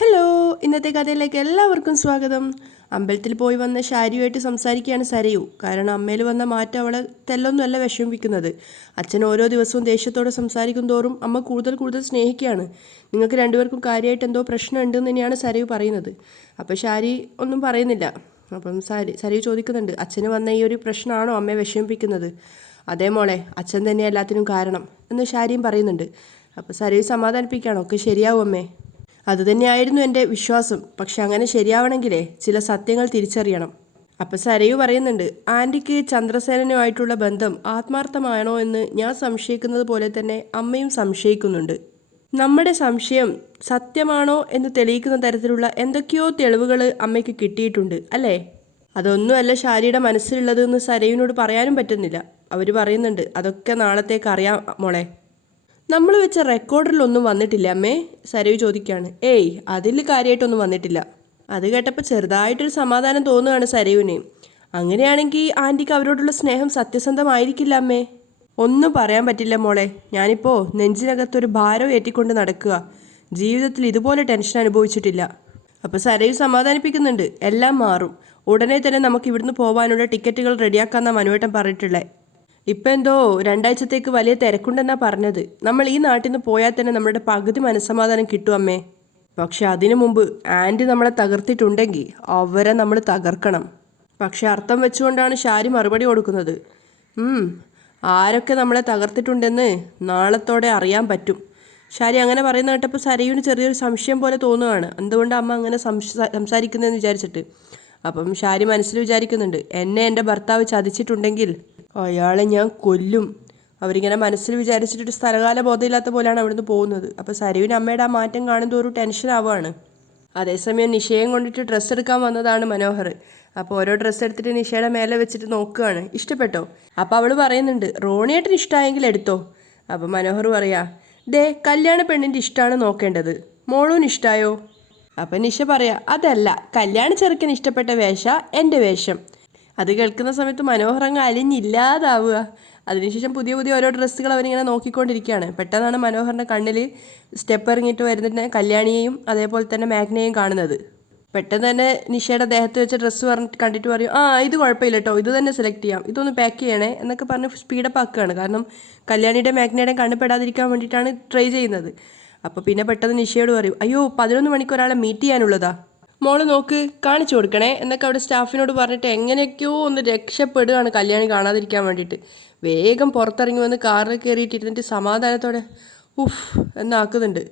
Hello ഇന്നത്തെ കഥയിലേക്ക് എല്ലാവർക്കും സ്വാഗതം. അമ്പലത്തിൽ പോയി വന്ന ഷാരിയുമായിട്ട് സംസാരിക്കുകയാണ് സരയു. കാരണം അമ്മയിൽ വന്ന മാറ്റം അവളെ തെല്ലൊന്നുമല്ല വിഷമിപ്പിക്കുന്നത്. അച്ഛൻ ഓരോ ദിവസവും ദേഷ്യത്തോടെ സംസാരിക്കും തോറും അമ്മ കൂടുതൽ കൂടുതൽ സ്നേഹിക്കുകയാണ്. നിങ്ങൾക്ക് രണ്ടുപേർക്കും കാര്യമായിട്ട് എന്തോ പ്രശ്നമുണ്ടെന്ന് തന്നെയാണ് സരയു പറയുന്നത്. അപ്പോൾ ഷാരി ഒന്നും പറയുന്നില്ല. അപ്പം സരി സരയു ചോദിക്കുന്നുണ്ട് അച്ഛന് വന്ന ഈ ഒരു പ്രശ്നമാണോ അമ്മയെ വിഷമിപ്പിക്കുന്നത്? അതേ മോളെ അച്ഛൻ തന്നെ എല്ലാത്തിനും കാരണം എന്ന് ഷാരിയും പറയുന്നുണ്ട്. അപ്പോൾ സരയു സമാധാനിപ്പിക്കുകയാണോ ഒക്കെ ശരിയാവും അമ്മേ. അതുതന്നെയായിരുന്നു എന്റെ വിശ്വാസം. പക്ഷെ അങ്ങനെ ശരിയാവണമെങ്കിലേ ചില സത്യങ്ങൾ തിരിച്ചറിയണം. അപ്പം സരയു പറയുന്നുണ്ട് ആന്റിക്ക് ചന്ദ്രസേനനുമായിട്ടുള്ള ബന്ധം ആത്മാർത്ഥമാണോ എന്ന് ഞാൻ സംശയിക്കുന്നത് പോലെ തന്നെ അമ്മയും സംശയിക്കുന്നുണ്ട്. നമ്മുടെ സംശയം സത്യമാണോ എന്ന് തെളിയിക്കുന്ന തരത്തിലുള്ള എന്തൊക്കെയോ തെളിവുകൾ അമ്മയ്ക്ക് കിട്ടിയിട്ടുണ്ട് അല്ലേ? അതൊന്നുമല്ല ഷാരിയുടെ മനസ്സിലുള്ളതെന്ന് സരയുവിനോട് പറയാനും പറ്റുന്നില്ല. അവർ പറയുന്നുണ്ട് അതൊക്കെ നാളത്തേക്ക് അറിയാം മോളെ. നമ്മൾ വെച്ച റെക്കോർഡിലൊന്നും വന്നിട്ടില്ല അമ്മേ. സരയു ചോദിക്കുകയാണ്. ഏയ് അതിൽ കാര്യമായിട്ടൊന്നും വന്നിട്ടില്ല. അത് കേട്ടപ്പോൾ ചെറുതായിട്ടൊരു സമാധാനം തോന്നുകയാണ് സരയുവിന് അങ്ങനെയാണെങ്കിൽ ആന്റിക്ക് അവരോടുള്ള സ്നേഹം സത്യസന്ധമായിരിക്കില്ല അമ്മേ. ഒന്നും പറയാൻ പറ്റില്ല മോളെ. ഞാനിപ്പോൾ നെഞ്ചിനകത്തൊരു ഭാരം ഏറ്റിക്കൊണ്ട് നടക്കുക. ജീവിതത്തിൽ ഇതുപോലെ ടെൻഷൻ അനുഭവിച്ചിട്ടില്ല. അപ്പോൾ സരയു സമാധാനിപ്പിക്കുന്നുണ്ട്. എല്ലാം മാറും. ഉടനെ തന്നെ നമുക്ക് ഇവിടുന്ന് പോകാനുള്ള ടിക്കറ്റുകൾ റെഡിയാക്കാമെന്നാണ് മനുവേട്ടൻ പറഞ്ഞിട്ടുള്ളത് ഇപ്പം എന്തോ രണ്ടാഴ്ചത്തേക്ക് വലിയ തിരക്കുണ്ടെന്നാ പറഞ്ഞത്. നമ്മൾ ഈ നാട്ടിൽ നിന്ന് പോയാൽ തന്നെ നമ്മുടെ പകുതി മനസ്സമാധാനം കിട്ടും അമ്മേ. പക്ഷെ അതിനു മുമ്പ് ആന്റി നമ്മളെ തകർത്തിട്ടുണ്ടെങ്കിൽ അവരെ നമ്മൾ തകർക്കണം. പക്ഷെ അർത്ഥം വെച്ചുകൊണ്ടാണ് ഷാരി മറുപടി കൊടുക്കുന്നത്. ആരൊക്കെ നമ്മളെ തകർത്തിട്ടുണ്ടെന്ന് നാളത്തോടെ അറിയാൻ പറ്റും. ഷാരി അങ്ങനെ പറയുന്ന കേട്ടപ്പോൾ സരയുവിന് ചെറിയൊരു സംശയം പോലെ തോന്നുകയാണ്. എന്തുകൊണ്ട് അമ്മ അങ്ങനെ സംസാരിക്കുന്നതെന്ന് വിചാരിച്ചിട്ട്. അപ്പം ഷാരി മനസ്സിൽ വിചാരിക്കുന്നുണ്ട് എന്നെ എന്റെ ഭർത്താവ് ചതിച്ചിട്ടുണ്ടെങ്കിൽ അയാളെ ഞാൻ കൊല്ലും. അവരിങ്ങനെ മനസ്സിൽ വിചാരിച്ചിട്ടൊരു സ്ഥലകാല ബോധമില്ലാത്ത പോലെയാണ് അവിടുന്ന് പോകുന്നത്. അപ്പോൾ സരുവിന് അമ്മയുടെ ആ മാറ്റം കാണുമ്പോൾ ഒരു ടെൻഷൻ ആവുകയാണ് അതേസമയം നിഷയം കൊണ്ടിട്ട് ഡ്രസ്സ് എടുക്കാൻ വന്നതാണ് മനോഹർ. അപ്പോൾ ഓരോ ഡ്രസ്സ് എടുത്തിട്ട് നിഷയുടെ മേലെ വെച്ചിട്ട് നോക്കുകയാണ്. ഇഷ്ടപ്പെട്ടോ? അപ്പോൾ അവൾ പറയുന്നുണ്ട് റോണിയേട്ടന് ഇഷ്ടമായെങ്കിൽ എടുത്തോ. അപ്പോൾ മനോഹർ പറയാ ദേ കല്യാണ പെണ്ണിന്റെ ഇഷ്ടമാണ് നോക്കേണ്ടത്. മോളൂന് ഇഷ്ടമായോ അപ്പം നിഷ പറയാ അതല്ല കല്യാണ ചെറുക്കന് ഇഷ്ടപ്പെട്ട വേഷ എന്റെ വേഷം. അത് കേൾക്കുന്ന സമയത്ത് മനോഹർ അങ്ങ് അലിഞ്ഞില്ലാതാവുക. അതിനുശേഷം പുതിയ പുതിയ ഓരോ ഡ്രസ്സുകൾ അവനിങ്ങനെ നോക്കിക്കൊണ്ടിരിക്കുകയാണ്. പെട്ടെന്നാണ് മനോഹറിന്റെ കണ്ണിൽ സ്റ്റെപ്പ് ഇറങ്ങിയിട്ട് വരുന്ന കല്യാണിയെയും അതേപോലെ തന്നെ മാഗ്നയെയും കാണുന്നത്. പെട്ടെന്ന് തന്നെ നിഷയുടെ ദേഹത്ത് വെച്ച ഡ്രസ്സ് പറഞ്ഞിട്ട് കണ്ടിട്ട് പറയും ആ ഇത് കുഴപ്പമില്ല കേട്ടോ ഇത് തന്നെ സെലക്ട് ചെയ്യാം. ഇതൊന്ന് പാക്ക് ചെയ്യണേ എന്നൊക്കെ പറഞ്ഞ് സ്പീഡപ്പ് ആക്കുകയാണ്. കാരണം കല്യാണിയുടെ മാഗ്നയുടെ കണ്ണ് പെടാതിരിക്കാൻ വേണ്ടിയിട്ടാണ് ട്രൈ ചെയ്യുന്നത്. അപ്പോൾ പിന്നെ പെട്ടെന്ന് നിഷയോട് പറയും അയ്യോ പതിനൊന്ന് മണിക്ക് ഒരാളെ മീറ്റ് ചെയ്യാനുള്ളതാ. മോൾ നോക്ക് കാണിച്ചു കൊടുക്കണേ. എന്നൊക്കെ അവിടെ സ്റ്റാഫിനോട് പറഞ്ഞിട്ട് എങ്ങനെയൊക്കെയോ ഒന്ന് രക്ഷപ്പെടുകയാണ് കല്യാണി കാണാതിരിക്കാൻ വേണ്ടിയിട്ട്. വേഗം പുറത്തിറങ്ങി വന്ന് കാറിൽ കയറിയിട്ട് ഇരുന്നിട്ട് സമാധാനത്തോടെ ഉഫ് എന്നാക്കുന്നുണ്ട്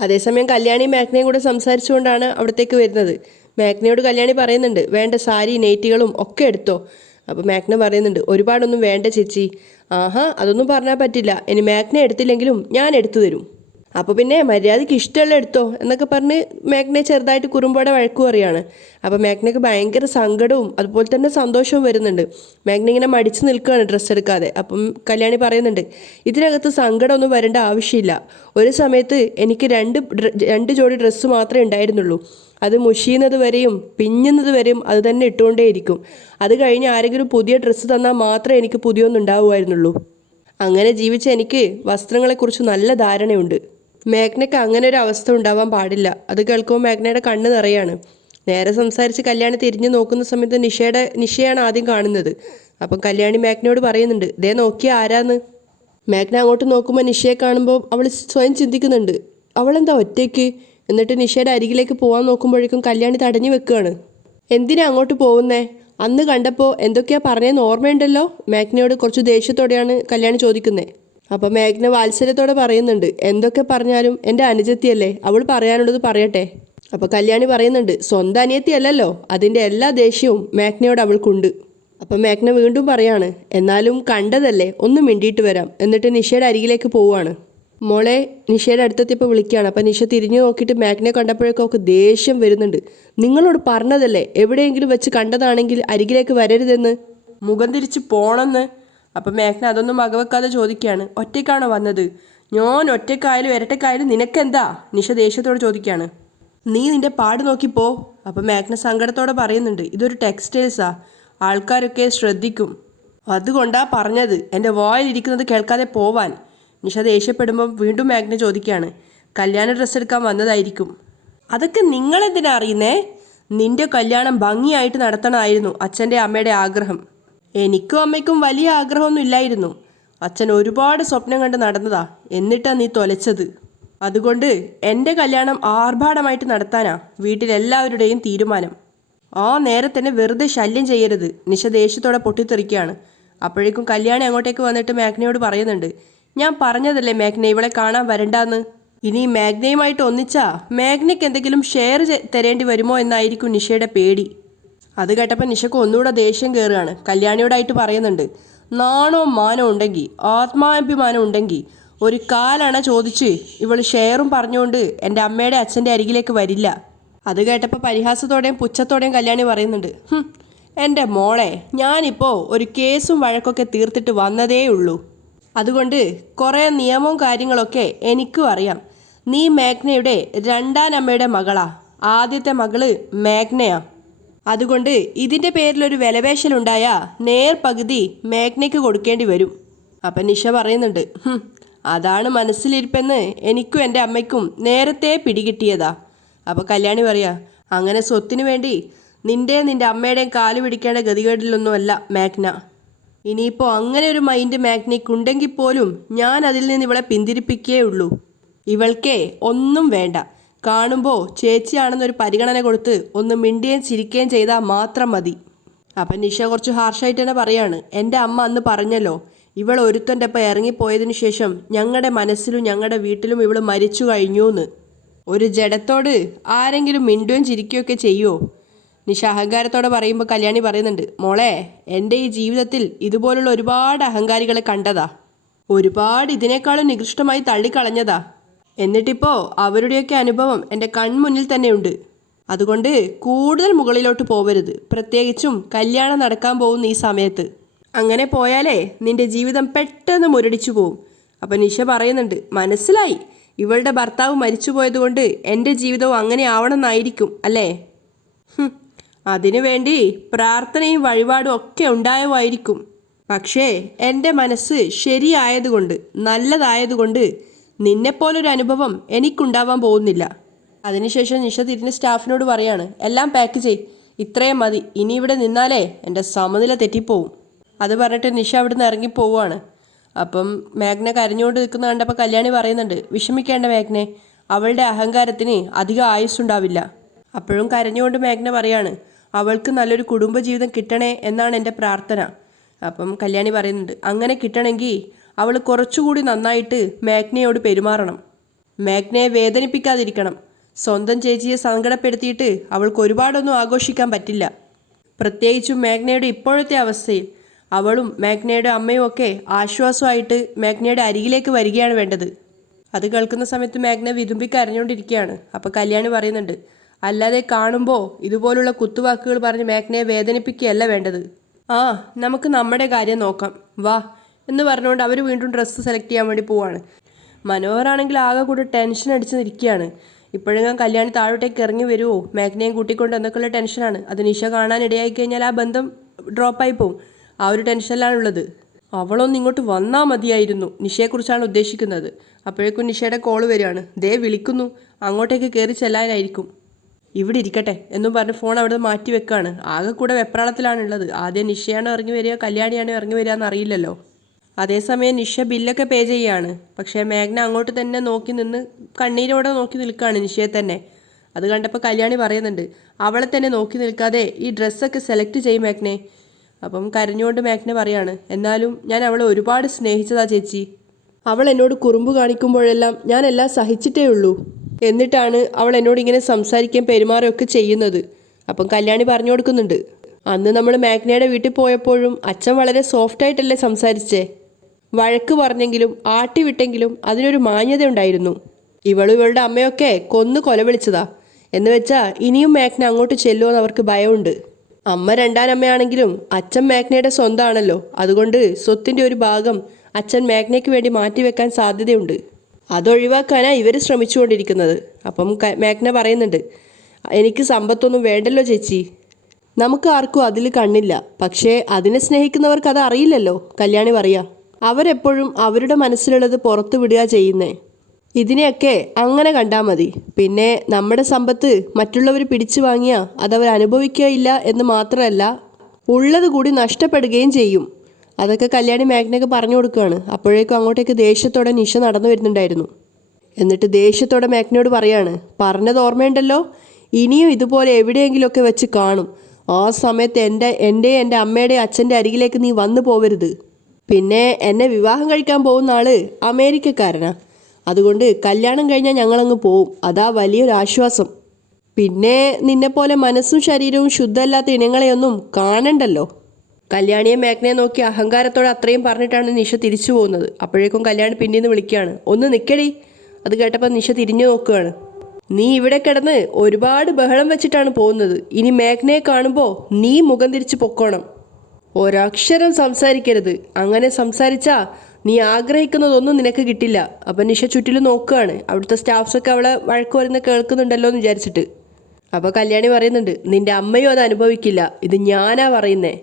അതേസമയം കല്യാണി മാഗ്നയും കൂടെ സംസാരിച്ചുകൊണ്ടാണ് അവിടത്തേക്ക് വരുന്നത്. മാഗ്നയോട് കല്യാണി പറയുന്നുണ്ട് വേണ്ട സാരി നെയ്റ്റുകളും ഒക്കെ എടുത്തോ. അപ്പോൾ മാഗ്ന പറയുന്നുണ്ട് ഒരുപാടൊന്നും വേണ്ട ചേച്ചി. ആഹാ അതൊന്നും പറഞ്ഞാൽ പറ്റില്ല. ഇനി മാഗ്ന എടുത്തില്ലെങ്കിലും ഞാൻ എടുത്തു തരും. അപ്പോൾ പിന്നെ മര്യാദയ്ക്ക് ഇഷ്ടമുള്ള എടുത്തോ എന്നൊക്കെ പറഞ്ഞ് മേഘ്നെ ചെറുതായിട്ട് കുറുമ്പോടെ വഴക്കു പറയാണ് അപ്പോൾ മേഘ്നയ്ക്ക് ഭയങ്കര സങ്കടവും അതുപോലെ തന്നെ സന്തോഷവും വരുന്നുണ്ട്. മേഘ്ന ഇങ്ങനെ മടിച്ച് നിൽക്കുകയാണ് ഡ്രസ്സ് എടുക്കാതെ. അപ്പം കല്യാണി പറയുന്നുണ്ട് ഇതിനകത്ത് സങ്കടമൊന്നും വരേണ്ട ആവശ്യമില്ല. ഒരു സമയത്ത് എനിക്ക് രണ്ട് രണ്ട് ജോഡി ഡ്രസ്സ് മാത്രമേ ഉണ്ടായിരുന്നുള്ളൂ. അത് മുഷിയുന്നത് വരെയും പിഞ്ഞുന്നത് വരെയും അത് തന്നെ ഇട്ടുകൊണ്ടേയിരിക്കും. അത് കഴിഞ്ഞ് ആരെങ്കിലും പുതിയ ഡ്രസ്സ് തന്നാൽ മാത്രമേ എനിക്ക് പുതിയൊന്നും ഉണ്ടാവുമായിരുന്നുള്ളൂ അങ്ങനെ ജീവിച്ച എനിക്ക് വസ്ത്രങ്ങളെക്കുറിച്ച് നല്ല ധാരണയുണ്ട്. മേഘ്നയ്ക്ക് അങ്ങനെ ഒരു അവസ്ഥ ഉണ്ടാവാൻ പാടില്ല. അത് കേൾക്കുമ്പോൾ മേഘ്നയുടെ കണ്ണ് നിറയാണ്. നേരെ സംസാരിച്ച് കല്യാണി തിരിഞ്ഞു നോക്കുന്ന സമയത്ത് നിഷയുടെ നിഷയാണ് ആദ്യം കാണുന്നത്. അപ്പം കല്യാണി മേഘ്നയോട് പറയുന്നുണ്ട് ദേ നോക്കിയ ആരാന്ന്? മേഘ്ന അങ്ങോട്ട് നോക്കുമ്പോൾ നിഷയെ കാണുമ്പോൾ അവൾ സ്വയം ചിന്തിക്കുന്നുണ്ട്. അവളെന്താ ഒറ്റയ്ക്ക്? എന്നിട്ട് നിഷയുടെ അരികിലേക്ക് പോകാൻ നോക്കുമ്പോഴേക്കും കല്യാണി തടഞ്ഞു വെക്കുകയാണ്. എന്തിനാ അങ്ങോട്ട് പോകുന്നേ? അന്ന് കണ്ടപ്പോൾ എന്തൊക്കെയാ പറഞ്ഞതെന്ന് ഓർമ്മയുണ്ടല്ലോ? മേഘ്നയോട് കുറച്ച് ദേഷ്യത്തോടെയാണ് കല്യാണി ചോദിക്കുന്നത് അപ്പോൾ മേഘ്ന വാത്സല്യത്തോടെ പറയുന്നുണ്ട് എന്തൊക്കെ പറഞ്ഞാലും എന്റെ അനുജത്തിയല്ലേ അവൾ പറയാനുള്ളത് പറയട്ടെ. അപ്പോൾ കല്യാണി പറയുന്നുണ്ട് സ്വന്തം അനിയത്തിയല്ലല്ലോ അതിന്റെ എല്ലാ ദേഷ്യവും മേഘ്നയോട് അവൾക്കുണ്ട്. അപ്പം മേഘ്ന വീണ്ടും പറയാണ് എന്നാലും കണ്ടതല്ലേ ഒന്ന് മിണ്ടിയിട്ട് വരാം എന്നിട്ട് നിഷയുടെ അരികിലേക്ക് പോവുകയാണ് മോളെ നിഷയുടെ അടുത്തെത്തിയപ്പോൾ വിളിക്കുകയാണ് അപ്പം നിഷ തിരിഞ്ഞു നോക്കിയിട്ട് മേഘ്നെ കണ്ടപ്പോഴേക്കും ദേഷ്യം വരുന്നുണ്ട്. നിങ്ങളോട് പറഞ്ഞതല്ലേ എവിടെയെങ്കിലും വെച്ച് കണ്ടതാണെങ്കിൽ അരികിലേക്ക് വരരുതെന്ന്? മുഖം തിരിച്ച് പോണെന്ന് അപ്പം മേഘന അതൊന്നും വകവെക്കാതെ ചോദിക്കുകയാണ് ഒറ്റയ്ക്കാണോ വന്നത്? ഞാൻ ഒറ്റക്കായാലും ഇരട്ടക്കായാലും നിനക്കെന്താ? നിഷ ദേഷ്യത്തോട് ചോദിക്കുകയാണ്. നീ നിന്റെ പാട് നോക്കിപ്പോ അപ്പം മേഘന സങ്കടത്തോടെ പറയുന്നുണ്ട് ഇതൊരു ടെക്സ്റ്റൈൽസാ ആൾക്കാരൊക്കെ ശ്രദ്ധിക്കും. അതുകൊണ്ടാ പറഞ്ഞത് എന്റെ വായിലിരിക്കുന്നത് കേൾക്കാതെ പോവാൻ. നിഷ ദേഷ്യപ്പെടുമ്പം വീണ്ടും മേഘന ചോദിക്കുകയാണ് കല്യാണ ഡ്രസ്സ് എടുക്കാൻ വന്നതായിരിക്കും. അതൊക്കെ നിങ്ങളെന്തിനാ അറിയുന്നേ? നിന്റെ കല്യാണം ഭംഗിയായിട്ട് നടത്തണമായിരുന്നു അച്ഛന്റെ അമ്മയുടെ ആഗ്രഹം. എനിക്കും അമ്മയ്ക്കും വലിയ ആഗ്രഹമൊന്നും ഇല്ലായിരുന്നു. അച്ഛൻ ഒരുപാട് സ്വപ്നം കണ്ട് നടന്നതാ. എന്നിട്ടാ നീ തൊലച്ചത്. അതുകൊണ്ട് എന്റെ കല്യാണം ആർഭാടമായിട്ട് നടത്താനാ വീട്ടിലെല്ലാവരുടെയും തീരുമാനം. ആ നേരത്തന്നെ തന്നെ വെറുതെ ശല്യം ചെയ്യരുത്. നിശദേഷ്യത്തോടെ പൊട്ടിത്തെറിക്കുകയാണ്. അപ്പോഴേക്കും കല്യാണി അങ്ങോട്ടേക്ക് വന്നിട്ട് മേഘ്നയോട് പറയുന്നുണ്ട്. ഞാൻ പറഞ്ഞതല്ലേ മേഘ്ന ഇവളെ കാണാൻ വരണ്ടാന്ന്? ഇനി മേഘ്നയുമായിട്ട് ഒന്നിച്ചാ മേഘ്നയ്ക്ക് എന്തെങ്കിലും ഷെയർ തരേണ്ടി വരുമോ എന്നായിരിക്കും നിഷയുടെ പേടി. അത് കേട്ടപ്പോൾ നിഷക്ക് ഒന്നുകൂടെ ദേഷ്യം കയറുകയാണ്. കല്യാണിയോടായിട്ട് പറയുന്നുണ്ട് നാണോ മാനോ ഉണ്ടെങ്കിൽ ആത്മാഭിമാനം ഉണ്ടെങ്കിൽ ഒരു കാലണ ചോദിച്ച് ഇവൾ ഷെയറും പറഞ്ഞുകൊണ്ട് എന്റെ അമ്മയുടെ അച്ഛന്റെ അരികിലേക്ക് വരില്ല. അത് കേട്ടപ്പോൾ പരിഹാസത്തോടെയും പുച്ഛത്തോടെയും കല്യാണി പറയുന്നുണ്ട് "ഹും, എന്റെ മോളെ ഞാനിപ്പോൾ ഒരു കേസും വഴക്കൊക്കെ തീർത്തിട്ട് വന്നതേ ഉള്ളൂ. അതുകൊണ്ട് കുറേ നിയമവും കാര്യങ്ങളൊക്കെ എനിക്കും അറിയാം. നീ മേഘ്നയുടെ രണ്ടാം അമ്മയുടെ മകളാ. ആദ്യത്തെ മകൾ മേഘ്നയാ. അതുകൊണ്ട് ഇതിന്റെ പേരിലൊരു വിലപേശലുണ്ടായ നേർ പകുതി മേഘ്നയ്ക്ക് കൊടുക്കേണ്ടി വരും. അപ്പം നിഷ പറയുന്നുണ്ട് അതാണ് മനസ്സിലിരിപ്പെന്ന് എനിക്കും എന്റെ അമ്മയ്ക്കും നേരത്തെ പിടികിട്ടിയതാ. അപ്പോൾ കല്യാണി പറയാ അങ്ങനെ സ്വത്തിനു വേണ്ടി നിന്റെയും നിന്റെ അമ്മയുടെയും കാൽ പിടിക്കേണ്ട ഗതികേടിലൊന്നുമല്ല മേഘ്ന. ഇനിയിപ്പോൾ അങ്ങനെ ഒരു മൈൻഡ് മാഗ്നിക് ഉണ്ടെങ്കിൽ പോലും ഞാൻ അതിൽ നിന്ന് ഇവളെ പിന്തിരിപ്പിക്കേ ഉള്ളൂ. ഇവൾക്കേ ഒന്നും വേണ്ട. കാണുമ്പോൾ ചേച്ചിയാണെന്നൊരു പരിഗണന കൊടുത്ത് ഒന്ന് മിണ്ടുകയും ചിരിക്കുകയും ചെയ്താൽ മാത്രം മതി. അപ്പം നിഷ കുറച്ച് ഹാർഷായിട്ട് തന്നെ പറയാണ് എന്റെ അമ്മ അന്ന് പറഞ്ഞല്ലോ ഇവൾ ഒരുത്തന്റെ ഒപ്പം ഇറങ്ങിപ്പോയതിനു ശേഷം ഞങ്ങളുടെ മനസ്സിലും ഞങ്ങളുടെ വീട്ടിലും ഇവൾ മരിച്ചു കഴിഞ്ഞു എന്ന് ഒരു ജഡത്തോട് ആരെങ്കിലും മിണ്ടുകയും ചിരിക്കുകയൊക്കെ ചെയ്യുമോ നിഷ അഹങ്കാരത്തോടെ പറയുമ്പോൾ കല്യാണി പറയുന്നുണ്ട് മോളെ എന്റെ ഈ ജീവിതത്തിൽ ഇതുപോലുള്ള ഒരുപാട് അഹങ്കാരികളെ കണ്ടതാ. ഒരുപാട് ഇതിനേക്കാളും നികൃഷ്ടമായി തള്ളിക്കളഞ്ഞതാ. എന്നിട്ടിപ്പോ അവരുടെയൊക്കെ അനുഭവം എന്റെ കൺമുന്നിൽ തന്നെയുണ്ട്. അതുകൊണ്ട് കൂടുതൽ മുകളിലോട്ട് പോവരുത്. പ്രത്യേകിച്ചും കല്യാണം നടക്കാൻ പോകുന്ന ഈ സമയത്ത്. അങ്ങനെ പോയാലേ നിന്റെ ജീവിതം പെട്ടെന്ന് മുരടിച്ചു പോവും. അപ്പം നിഷ പറയുന്നുണ്ട് മനസ്സിലായി. ഇവളുടെ ഭർത്താവ് മരിച്ചു പോയതുകൊണ്ട് എന്റെ ജീവിതവും അങ്ങനെ ആവണമെന്നായിരിക്കും അല്ലേ? അതിനു വേണ്ടി പ്രാർത്ഥനയും വഴിപാടും ഒക്കെ ഉണ്ടായവായിരിക്കും പക്ഷേ എന്റെ മനസ്സ് ശരിയായതുകൊണ്ട് നല്ലതായതുകൊണ്ട് നിന്നെപ്പോലൊരു അനുഭവം എനിക്കുണ്ടാവാൻ പോകുന്നില്ല. അതിനുശേഷം നിഷ തിരിഞ്ഞ് സ്റ്റാഫിനോട് പറയാണ് എല്ലാം പാക്ക് ചെയ് ഇത്രയും മതി. ഇനി ഇവിടെ നിന്നാലേ എന്റെ സമനില തെറ്റിപ്പോവും. അത് പറഞ്ഞിട്ട് നിഷ അവിടുന്ന് ഇറങ്ങി പോവുകയാണ്. അപ്പം മേഘ്ന കരഞ്ഞുകൊണ്ട് നിൽക്കുന്ന കണ്ടപ്പോൾ കല്യാണി പറയുന്നുണ്ട് വിഷമിക്കേണ്ട മേഘ്നെ. അവളുടെ അഹങ്കാരത്തിന് അധികം ആയുസ്സുണ്ടാവില്ല. അപ്പോഴും കരഞ്ഞുകൊണ്ട് മേഘ്ന പറയാണ് അവൾക്ക് നല്ലൊരു കുടുംബജീവിതം കിട്ടണേ എന്നാണ് എന്റെ പ്രാർത്ഥന. അപ്പം കല്യാണി പറയുന്നുണ്ട് അങ്ങനെ കിട്ടണമെങ്കിൽ അവൾ കുറച്ചുകൂടി നന്നായിട്ട് മേഘ്നയോട് പെരുമാറണം. മേഘ്നയെ വേദനിപ്പിക്കാതിരിക്കണം. സ്വന്തം ചേച്ചിയെ സങ്കടപ്പെടുത്തിയിട്ട് അവൾക്ക് ഒരുപാടൊന്നും ആഘോഷിക്കാൻ പറ്റില്ല. പ്രത്യേകിച്ചും മേഘ്നയുടെ ഇപ്പോഴത്തെ അവസ്ഥയിൽ അവളും മേഘ്നയുടെ അമ്മയും ഒക്കെ ആശ്വാസമായിട്ട് മേഘ്നയുടെ അരികിലേക്ക് വരികയാണ് വേണ്ടത്. അത് കേൾക്കുന്ന സമയത്ത് മേഘ്ന വിതുമ്പി കരഞ്ഞുകൊണ്ടിരിക്കുകയാണ് അപ്പോൾ കല്യാണി പറയുന്നുണ്ട് അല്ലാതെ കാണുമ്പോൾ ഇതുപോലുള്ള കുത്തുവാക്കുകൾ പറഞ്ഞ് മേഘ്നയെ വേദനിപ്പിക്കുകയല്ല വേണ്ടത്. ആ നമുക്ക് നമ്മുടെ കാര്യം നോക്കാം. വാ എന്ന് പറഞ്ഞുകൊണ്ട് അവർ വീണ്ടും ഡ്രസ്സ് സെലക്ട് ചെയ്യാൻ വേണ്ടി പോവാണ്. മനോഹറാണെങ്കിൽ ആകെ കൂടെ ടെൻഷൻ അടിച്ച് നിൽക്കുകയാണ്. ഇപ്പോഴെങ്കിലും കല്യാണി താഴോട്ടേക്ക് ഇറങ്ങി വരുമോ മേഘനയും കൂട്ടിക്കൊണ്ട് എന്നൊക്കെയുള്ള ടെൻഷനാണ് അത് നിഷ കാണാൻ ഇടയായി കഴിഞ്ഞാൽ ആ ബന്ധം ഡ്രോപ്പായി പോവും. ആ ഒരു ടെൻഷനിലാണുള്ളത് അവളൊന്ന് ഇങ്ങോട്ട് വന്നാൽ മതിയായിരുന്നു. നിഷയെക്കുറിച്ചാണ് ഉദ്ദേശിക്കുന്നത്. അപ്പോഴേക്കും നിഷയുടെ കോൾ വരികയാണ്. ദേ വിളിക്കുന്നു. അങ്ങോട്ടേക്ക് കയറി ചെല്ലാനായിരിക്കും. ഇവിടെ ഇരിക്കട്ടെ എന്നും പറഞ്ഞ് ഫോൺ അവിടെ മാറ്റി വെക്കാണ് ആകെ കൂടെ വെപ്രാളത്തിലാണുള്ളത്. ആദ്യം നിഷയാണോ ഇറങ്ങി വരിക കല്യാണിയാണോ ഇറങ്ങി വരിക എന്നറിയില്ലല്ലോ. അതേസമയം നിഷ ബില്ലൊക്കെ പേ ചെയ്യാണ്. പക്ഷേ മേഘ്ന അങ്ങോട്ട് തന്നെ നോക്കി നിന്ന് കണ്ണീരോടെ നോക്കി നിൽക്കുകയാണ് നിഷയെ തന്നെ. അത് കണ്ടപ്പോൾ കല്യാണി പറയുന്നുണ്ട് അവളെ തന്നെ നോക്കി നിൽക്കാതെ ഈ ഡ്രസ്സൊക്കെ സെലക്ട് ചെയ്യും മേഘ്നെ. അപ്പം കരഞ്ഞുകൊണ്ട് മേഘ്ന പറയാണ് എന്നാലും ഞാൻ അവളെ ഒരുപാട് സ്നേഹിച്ചതാ ചേച്ചി. അവൾ എന്നോട് കുറുമ്പ് കാണിക്കുമ്പോഴെല്ലാം ഞാൻ എല്ലാം സഹിച്ചിട്ടേ ഉള്ളൂ. എന്നിട്ടാണ് അവൾ എന്നോട് ഇങ്ങനെ സംസാരിക്കുകയും പെരുമാറുകയൊക്കെ ചെയ്യുന്നത്. അപ്പം കല്യാണി പറഞ്ഞു കൊടുക്കുന്നുണ്ട് അന്ന് നമ്മൾ മാഗ്നയുടെ വീട്ടിൽ പോയപ്പോഴും അച്ഛൻ വളരെ സോഫ്റ്റായിട്ടല്ലേ സംസാരിച്ചേ? വഴക്ക് പറഞ്ഞെങ്കിലും ആട്ടിവിട്ടെങ്കിലും അതിനൊരു മാന്യത ഉണ്ടായിരുന്നു ഇവളും ഇവളുടെ അമ്മയൊക്കെ കൊന്നു കൊല വിളിച്ചതാ. എന്ന് വെച്ചാൽ ഇനിയും മേഘ്ന അങ്ങോട്ട് ചെല്ലുമെന്ന് അവർക്ക് ഭയമുണ്ട്. അമ്മ രണ്ടാനമ്മയാണെങ്കിലും അച്ഛൻ മേഘ്നയുടെ സ്വന്തമാണല്ലോ. അതുകൊണ്ട് സ്വത്തിന്റെ ഒരു ഭാഗം അച്ഛൻ മേഘ്നയ്ക്ക് വേണ്ടി മാറ്റിവെക്കാൻ സാധ്യതയുണ്ട്. അതൊഴിവാക്കാനാണ് ഇവർ ശ്രമിച്ചുകൊണ്ടിരിക്കുന്നത്. അപ്പം മേഘ്ന പറയുന്നുണ്ട് എനിക്ക് സമ്പത്തൊന്നും വേണ്ടല്ലോ ചേച്ചി. നമുക്ക് ആർക്കും അതിൽ കണ്ണില്ല. പക്ഷേ അതിനെ സ്നേഹിക്കുന്നവർക്ക് അത് അറിയില്ലല്ലോ. കല്യാണി പറയാ. അവരെപ്പോഴും അവരുടെ മനസ്സിലുള്ളത് പുറത്തു വിടുക ചെയ്യുന്നേ. ഇതിനെയൊക്കെ അങ്ങനെ കണ്ടാൽ മതി. പിന്നെ നമ്മുടെ സമ്പത്ത് മറ്റുള്ളവർ പിടിച്ചു വാങ്ങിയാൽ അതവർ അനുഭവിക്കുകയില്ല എന്ന് മാത്രമല്ല ഉള്ളത് കൂടി നഷ്ടപ്പെടുകയും ചെയ്യും. അതൊക്കെ കല്യാണി മേഘനയൊക്കെ പറഞ്ഞു കൊടുക്കുകയാണ്. അപ്പോഴേക്കും അങ്ങോട്ടേക്ക് ദേഷ്യത്തോടെ നിഷ നടന്നു വരുന്നുണ്ടായിരുന്നു. എന്നിട്ട് ദേഷ്യത്തോടെ മേഘനയോട് പറയാണ് പറഞ്ഞത് ഓർമ്മയുണ്ടല്ലോ? ഇനിയും ഇതുപോലെ എവിടെയെങ്കിലുമൊക്കെ വെച്ച് കാണും. ആ സമയത്ത് എന്റെ എന്റെ എന്റെ അമ്മയുടെ അച്ഛന്റെ അരികിലേക്ക് നീ വന്നു പോവരുത്. പിന്നെ എന്നെ വിവാഹം കഴിക്കാൻ പോകുന്ന ആൾ അമേരിക്കക്കാരനാ. അതുകൊണ്ട് കല്യാണം കഴിഞ്ഞാൽ ഞങ്ങളങ്ങ് പോവും. അതാ വലിയൊരു ആശ്വാസം. പിന്നെ നിന്നെപ്പോലെ മനസ്സും ശരീരവും ശുദ്ധമല്ലാത്ത ഇനങ്ങളെയൊന്നും കാണണ്ടല്ലോ. കല്യാണിയെ മേഘനയെ നോക്കി അഹങ്കാരത്തോടെ അത്രയും പറഞ്ഞിട്ടാണ് നിഷ തിരിച്ചു പോകുന്നത്. അപ്പോഴേക്കും കല്യാണി പിന്നീന്ന് വിളിക്കുകയാണ്. ഒന്ന് നിൽക്കടി അത് കേട്ടപ്പോൾ നിഷ തിരിഞ്ഞു നോക്കുകയാണ്. നീ ഇവിടെ കിടന്ന് ഒരുപാട് ബഹളം വെച്ചിട്ടാണ് പോകുന്നത്. ഇനി മേഘനയെ കാണുമ്പോൾ നീ മുഖം തിരിച്ച് പൊക്കോണം. ഒരക്ഷരം സംസാരിക്കരുത്. അങ്ങനെ സംസാരിച്ചാ നീ ആഗ്രഹിക്കുന്നതൊന്നും നിനക്ക് കിട്ടില്ല. അപ്പം നിഷ ചുറ്റിലും നോക്കുകയാണ്. അവിടുത്തെ സ്റ്റാഫ്സൊക്കെ അവളെ വഴക്ക് വരുന്ന കേൾക്കുന്നുണ്ടല്ലോ എന്ന് വിചാരിച്ചിട്ട്. അപ്പോൾ കല്യാണി പറയുന്നുണ്ട് നിന്റെ അമ്മയോ അത് അനുഭവിക്കില്ല. ഇത് ഞാനാ പറയുന്നേ.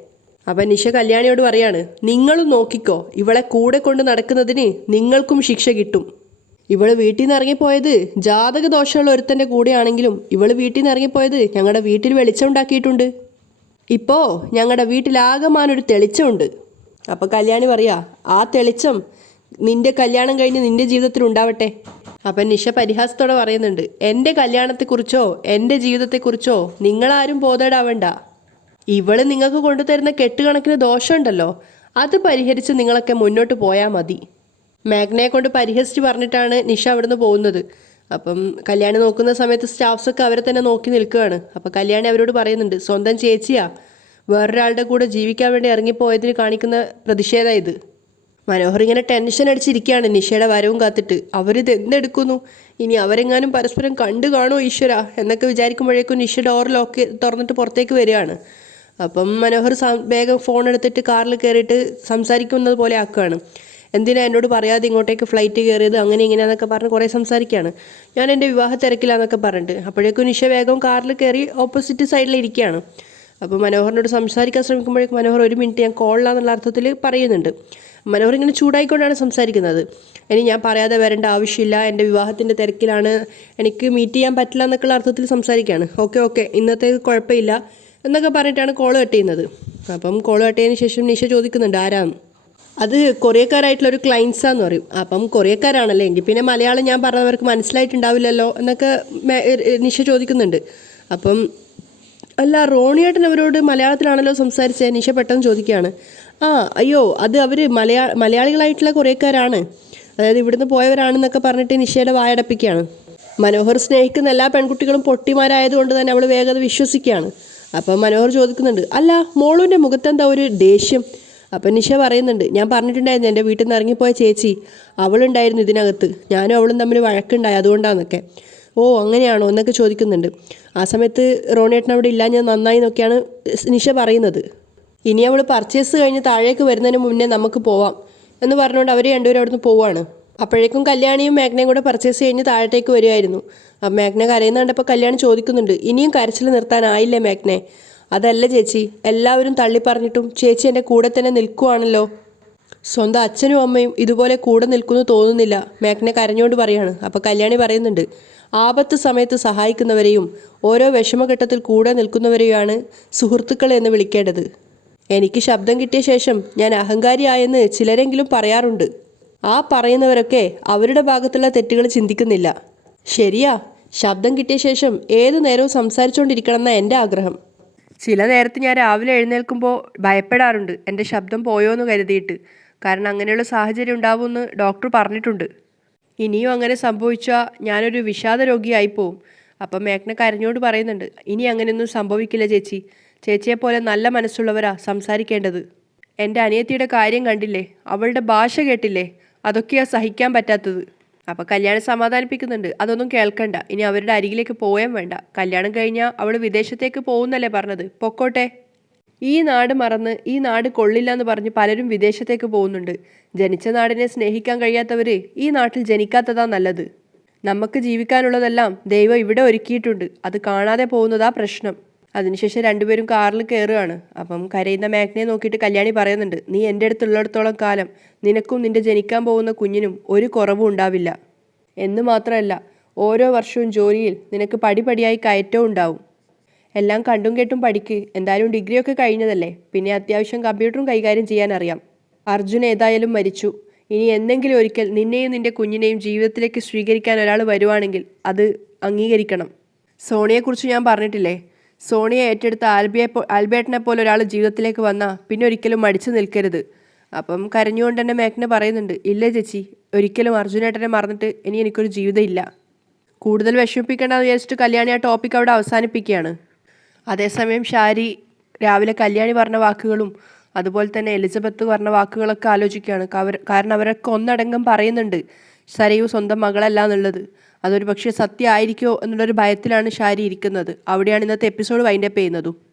അപ്പം നിഷ കല്യാണിയോട് പറയാണ് നിങ്ങളും നോക്കിക്കോ. ഇവളെ കൂടെ കൊണ്ട് നടക്കുന്നതിന് നിങ്ങൾക്കും ശിക്ഷ കിട്ടും. ഇവൾ വീട്ടിൽ നിന്ന് ഇറങ്ങിപ്പോയത് ജാതക ദോഷമുള്ള ഒരുത്തന്റെ കൂടെയാണെങ്കിലും ഇവൾ വീട്ടിൽ നിന്ന് ഇറങ്ങിപ്പോയത് ഞങ്ങളുടെ വീട്ടിൽ വെളിച്ചം ഉണ്ടാക്കിയിട്ടുണ്ട്. ഇപ്പോ ഞങ്ങളുടെ വീട്ടിലാകമാനൊരു തെളിച്ചമുണ്ട്. അപ്പോൾ കല്യാണി പറയാ ആ തെളിച്ചം നിന്റെ കല്യാണം കഴിഞ്ഞ് നിന്റെ ജീവിതത്തിൽ ഉണ്ടാവട്ടെ അപ്പം നിഷ പരിഹാസത്തോടെ പറയുന്നുണ്ട് എന്റെ കല്യാണത്തെക്കുറിച്ചോ എന്റെ ജീവിതത്തെക്കുറിച്ചോ നിങ്ങളാരും ബോധേടാവണ്ട. ഇവൾ നിങ്ങൾക്ക് കൊണ്ടുതരുന്ന കെട്ടുകണക്കിന് ദോഷമുണ്ടല്ലോ അത് പരിഹരിച്ച് നിങ്ങളൊക്കെ മുന്നോട്ട് പോയാൽ മതി. മാഗ്നയെ കൊണ്ട് പരിഹസിച്ച് പറഞ്ഞിട്ടാണ് നിഷ അവിടുന്ന് പോകുന്നത്. അപ്പം കല്യാണി നോക്കുന്ന സമയത്ത് സ്റ്റാഫ്സൊക്കെ അവരെ തന്നെ നോക്കി നിൽക്കുകയാണ്. അപ്പം കല്യാണി അവരോട് പറയുന്നുണ്ട് സ്വന്തം ചേച്ചിയാ. വേറൊരാളുടെ കൂടെ ജീവിക്കാൻ വേണ്ടി ഇറങ്ങിപ്പോയതിന് കാണിക്കുന്ന പ്രതിഷേധം ഇത്. മനോഹർ ഇങ്ങനെ ടെൻഷൻ അടിച്ചിരിക്കുകയാണ് നിഷയുടെ വരവും കാത്തിട്ട്. അവരിത് എന്തെടുക്കുന്നു? ഇനി അവരെങ്ങാനും പരസ്പരം കണ്ടു കാണോ ഈശ്വര? എന്നൊക്കെ വിചാരിക്കുമ്പോഴേക്കും നിഷ ഡോർ ലോക്ക് തുറന്നിട്ട് പുറത്തേക്ക് വരികയാണ്. അപ്പം മനോഹർ വേഗം ഫോൺ എടുത്തിട്ട് കാറിൽ കയറിയിട്ട് സംസാരിക്കുന്നത് പോലെ ആക്കുകയാണ്. എന്തിനാ എന്നോട് പറയാതെ ഇങ്ങോട്ടേക്ക് ഫ്ലൈറ്റ് കയറിയത്? അങ്ങനെ ഇങ്ങനെയാന്നൊക്കെ പറഞ്ഞ് കുറേ സംസാരിക്കുകയാണ് ഞാൻ എന്റെ വിവാഹ തിരക്കിലാന്നൊക്കെ പറഞ്ഞിട്ട്. അപ്പോഴേക്കും നിഷ വേഗം കാറിൽ കയറി ഓപ്പോസിറ്റ് സൈഡിൽ ഇരിക്കുകയാണ്. അപ്പോൾ മനോഹറിനോട് സംസാരിക്കാൻ ശ്രമിക്കുമ്പോഴേക്കും മനോഹർ ഒരു മിനിറ്റ് ഞാൻ കോളിലാന്നുള്ള അർത്ഥത്തിൽ പറയുന്നുണ്ട്. മനോഹർ ഇങ്ങനെ ചൂടായിക്കൊണ്ടാണ് സംസാരിക്കുന്നത്. ഇനി ഞാൻ പറയാതെ വരേണ്ട ആവശ്യമില്ല. എന്റെ വിവാഹത്തിന്റെ തിരക്കിലാണ്. എനിക്ക് മീറ്റ് ചെയ്യാൻ പറ്റില്ല എന്നൊക്കെയുള്ള അർത്ഥത്തിൽ സംസാരിക്കുകയാണ്. Okay okay. ഇന്നത്തേക്ക് കുഴപ്പമില്ല എന്നൊക്കെ പറഞ്ഞിട്ടാണ് കോൾ കട്ട് ചെയ്യുന്നത്. അപ്പം കോൾ കട്ട് ചെയ്തതിന് ശേഷം നിഷ ചോദിക്കുന്നുണ്ട് ആരാന്ന് അത് കൊറിയക്കാരായിട്ടുള്ള ഒരു ക്ലയൻസാന്ന് പറയും. അപ്പം കൊറിയക്കാരാണല്ലേ? എങ്കിൽ പിന്നെ മലയാളം ഞാൻ പറഞ്ഞവർക്ക് മനസ്സിലായിട്ടുണ്ടാവില്ലല്ലോ എന്നൊക്കെ നിഷ ചോദിക്കുന്നുണ്ട്. അപ്പം അല്ല റോണിയേട്ടൻ അവരോട് മലയാളത്തിലാണല്ലോ സംസാരിച്ചത് നിഷ പെട്ടെന്ന് ചോദിക്കുകയാണ്. ആ അയ്യോ അത് അവർ മലയാ മലയാളികളായിട്ടുള്ള കുറേക്കാരാണ് അതായത് ഇവിടുന്ന് പോയവരാണെന്നൊക്കെ പറഞ്ഞിട്ട് നിഷയുടെ വായടപ്പിക്കുകയാണ്. മനോഹർ സ്നേഹിക്കുന്ന എല്ലാ പെൺകുട്ടികളും പൊട്ടിമാരായതുകൊണ്ട് തന്നെ അവൾ വേഗത വിശ്വസിക്കുകയാണ്. അപ്പം മനോഹർ ചോദിക്കുന്നുണ്ട്. അല്ല മോളുവിന്റെ മുഖത്തെന്താ ഒരു ദേഷ്യം? അപ്പം നിഷ പറയുന്നുണ്ട് ഞാൻ പറഞ്ഞിട്ടുണ്ടായിരുന്നു എന്റെ വീട്ടിൽ നിന്ന് ഇറങ്ങിപ്പോയ ചേച്ചി. അവളുണ്ടായിരുന്നു ഇതിനകത്ത്. ഞാനും അവളും തമ്മിൽ വഴക്കുണ്ടായി അതുകൊണ്ടാന്നൊക്കെ. ഓ അങ്ങനെയാണോ? എന്നൊക്കെ ചോദിക്കുന്നുണ്ട്. ആ സമയത്ത് റോണിയേട്ടൻ അവിടെ ഇല്ല ഞാൻ നന്നായി എന്നൊക്കെയാണ് നിഷ പറയുന്നത്. ഇനി അവൾ പർച്ചേസ് കഴിഞ്ഞ് താഴേക്ക് വരുന്നതിന് മുന്നേ നമുക്ക് പോവാം. എന്ന് പറഞ്ഞുകൊണ്ട് അവർ രണ്ടുപേരും അവിടുന്ന് പോവാണ്. അപ്പോഴേക്കും കല്യാണിയും മേഘനയും കൂടെ പർച്ചേസ് കഴിഞ്ഞ് താഴത്തേക്ക് വരുമായിരുന്നു അപ്പം മേഘന കരയുന്ന കണ്ടപ്പോൾ കല്യാണി ചോദിക്കുന്നുണ്ട് ഇനിയും കരച്ചിൽ നിർത്താനായില്ലേ മേഘനെ? അതല്ല ചേച്ചി എല്ലാവരും തള്ളിപ്പറഞ്ഞിട്ടും ചേച്ചി എന്റെ കൂടെ തന്നെ നിൽക്കുവാണല്ലോ. സ്വന്തം അച്ഛനും അമ്മയും ഇതുപോലെ കൂടെ നിൽക്കുന്നു തോന്നുന്നില്ല. മേഘനെ കരഞ്ഞുകൊണ്ട് പറയാണ്. അപ്പോൾ കല്യാണി പറയുന്നുണ്ട് ആപത്ത് സമയത്ത് സഹായിക്കുന്നവരെയും ഓരോ വിഷമഘട്ടത്തിൽ കൂടെ നിൽക്കുന്നവരെയാണ് സുഹൃത്തുക്കൾ എന്ന് വിളിക്കേണ്ടത്. എനിക്ക് ശബ്ദം കിട്ടിയ ശേഷം ഞാൻ അഹങ്കാരിയായെന്ന് ചിലരെങ്കിലും പറയാറുണ്ട്. ആ പറയുന്നവരൊക്കെ അവരുടെ ഭാഗത്തുള്ള തെറ്റുകൾ ചിന്തിക്കുന്നില്ല. ശരിയാ ശബ്ദം കിട്ടിയ ശേഷം ഏതു നേരവും സംസാരിച്ചുകൊണ്ടിരിക്കണം എന്ന എന്റെ ആഗ്രഹം. ചില നേരത്ത് ഞാൻ രാവിലെ എഴുന്നേൽക്കുമ്പോൾ ഭയപ്പെടാറുണ്ട്. എന്റെ ശബ്ദം പോയോ എന്ന് കരുതിയിട്ട്. കാരണം അങ്ങനെയുള്ള സാഹചര്യം ഉണ്ടാവുമെന്ന് ഡോക്ടർ പറഞ്ഞിട്ടുണ്ട്. ഇനിയും അങ്ങനെ സംഭവിച്ചാൽ ഞാനൊരു വിഷാദ രോഗിയായി പോവും. അപ്പം മേഘ്ന കരഞ്ഞോട് പറയുന്നുണ്ട് ഇനി അങ്ങനെയൊന്നും സംഭവിക്കില്ല ചേച്ചി. ചേച്ചിയെ പോലെ നല്ല മനസ്സുള്ളവരാ സംസാരിക്കേണ്ടത്. എന്റെ അനിയത്തിയുടെ കാര്യം കണ്ടില്ലേ? അവളുടെ ഭാഷ കേട്ടില്ലേ? അതൊക്കെയാ സഹിക്കാൻ പറ്റാത്തത്. അപ്പോൾ കല്യാണം സമാധാനിപ്പിക്കുന്നുണ്ട്. അതൊന്നും കേൾക്കണ്ട. ഇനി അവരുടെ അരികിലേക്ക് പോയാൻ വേണ്ട. കല്യാണം കഴിഞ്ഞാൽ അവൾ വിദേശത്തേക്ക് പോകുന്നല്ലേ പറഞ്ഞത്. പൊക്കോട്ടെ. ഈ നാട് മറന്ന് ഈ നാട് കൊള്ളില്ല എന്ന് പറഞ്ഞ് പലരും വിദേശത്തേക്ക് പോകുന്നുണ്ട്. ജനിച്ച നാടിനെ സ്നേഹിക്കാൻ കഴിയാത്തവർ ഈ നാട്ടിൽ ജനിക്കാത്തതാ നല്ലത്. നമുക്ക് ജീവിക്കാനുള്ളതെല്ലാം ദൈവം ഇവിടെ ഒരുക്കിയിട്ടുണ്ട്. അത് കാണാതെ പോകുന്നതാ പ്രശ്നം. അതിനുശേഷം രണ്ടുപേരും കാറിൽ കയറുകയാണ്. അപ്പം കരയുന്ന മാഗ്നയെ നോക്കിയിട്ട് കല്യാണി പറയുന്നുണ്ട് നീ എന്റെ അടുത്തുള്ളിടത്തോളം കാലം നിനക്കും നിന്റെ ജനിക്കാൻ പോകുന്ന കുഞ്ഞിനും ഒരു കുറവും ഉണ്ടാവില്ല. എന്ന് മാത്രമല്ല ഓരോ വർഷവും ജോലിയിൽ നിനക്ക് പടിപടിയായി കയറ്റവും ഉണ്ടാവും. എല്ലാം കണ്ടും കേട്ടും പഠിക്ക്. എന്തായാലും ഡിഗ്രിയൊക്കെ കഴിഞ്ഞതല്ലേ? പിന്നെ അത്യാവശ്യം കമ്പ്യൂട്ടറും കൈകാര്യം ചെയ്യാൻ അറിയാം. അർജുൻ ഏതായാലും മരിച്ചു. ഇനി എന്തെങ്കിലും ഒരിക്കൽ നിന്നെയും നിന്റെ കുഞ്ഞിനെയും ജീവിതത്തിലേക്ക് സ്വീകരിക്കാൻ ഒരാൾ വരുവാണെങ്കിൽ അത് അംഗീകരിക്കണം. സോണിയെക്കുറിച്ച് ഞാൻ പറഞ്ഞിട്ടില്ലേ? സോണിയെ ഏറ്റെടുത്ത ആൽബിയെ ആൽബേട്ടിനെ പോലെ ഒരാൾ ജീവിതത്തിലേക്ക് വന്നാൽ പിന്നെ ഒരിക്കലും മടിച്ചു നിൽക്കരുത്. അപ്പം കരഞ്ഞുകൊണ്ട് തന്നെ മേഘന പറയുന്നുണ്ട് ഇല്ല ചേച്ചി ഒരിക്കലും അർജുനേട്ടനെ മറന്നിട്ട് ഇനി എനിക്കൊരു ജീവിതം ഇല്ല. കൂടുതൽ വിഷമിപ്പിക്കേണ്ടെന്ന് വിചാരിച്ചിട്ട് കല്യാണി ആ ടോപ്പിക് അവിടെ അവസാനിപ്പിക്കുകയാണ്. അതേസമയം ഷാരി രാവിലെ കല്യാണി പറഞ്ഞ വാക്കുകളും അതുപോലെ തന്നെ എലിസബത്ത് പറഞ്ഞ വാക്കുകളൊക്കെ ആലോചിക്കുകയാണ്. കാരണം അവരൊക്കെ ഒന്നടങ്കം പറയുന്നുണ്ട് സരയു സ്വന്തം മകളല്ല എന്നുള്ളത്. അതൊരു പക്ഷേ സത്യമായിരിക്കോ എന്നുള്ളൊരു ഭയത്തിലാണ് ഷാരി ഇരിക്കുന്നത്. അവിടെയാണ് ഇന്നത്തെ എപ്പിസോഡ് വൈൻഡപ്പ് ചെയ്യുന്നതും.